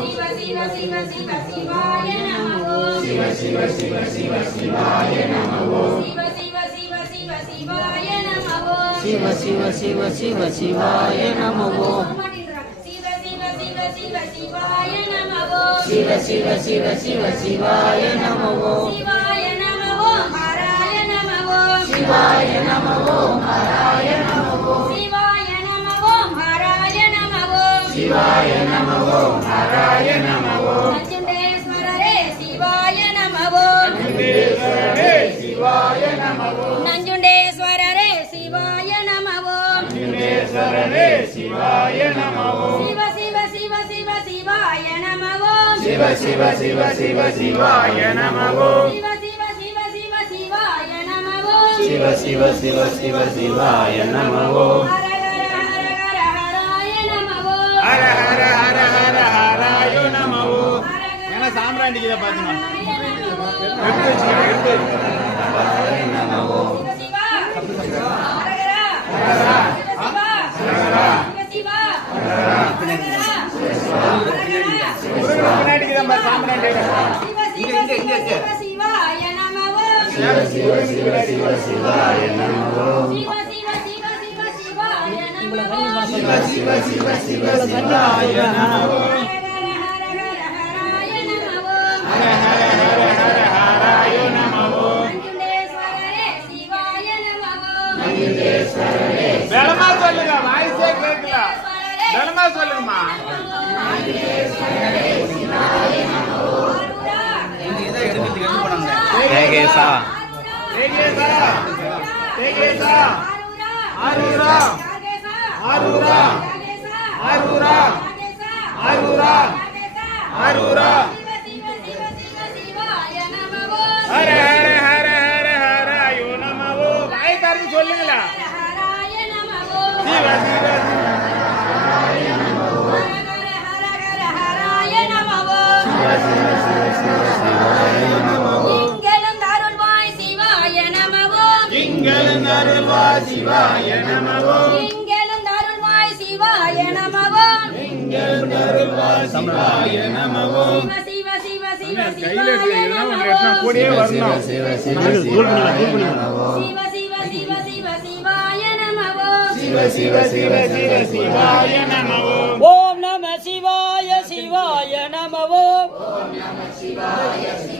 శివ శివ శివ శివ శివాయ నమో శివ శివ శివ శివ శివాయ నమో శివ శివ శివ శివ శివాయ నమో శివ శివ శివ శివ శివాయ నమో శివ శివ శివ శివ శివాయ నమో శివ శివ శివ శివ శివాయ నమో శివాయ నమో హరాయ నమో శివాయ నమో హరాయ శివాయ నమో హరాయ నమో నంజుండేశ్వర రే శివాయ నమో శివాయ నమో నంజుండేశ్వర రే శివాయ నమో శివాయ నమో శివ శివ శివ శివ శివాయ నమో శివ శివ శివ శివ శివాయ నమో శివ శివ శివ శివ శివాయ నమో శివ శివ శివ శివ శివాయ నమో வேண்டியதை பார்த்துக்கலாம் சிவ சிவ சிவ சிவ சிவாய நமோ சொல்லுங்கம்மா ஐசே கேட்கல தினமா சொல்லுங்கம்மா தேகேசா தேகேசா தேகேசா ஆரூரா ஆரூரா ஆரூரா ஆரூரா ஆரூரா அருள்வாய் சிவாய நமவோ எங்கெழும் அருள்வாய் சிவாய நமவோ எங்கெழும் அருள்வாய் சிவாய நமவோ சிவ சிவ சிவ சிவ சிவ சிவ சிவாய நமவோ சிவ சிவ சிவ சிவ சிவாய நமவோ Shivaya.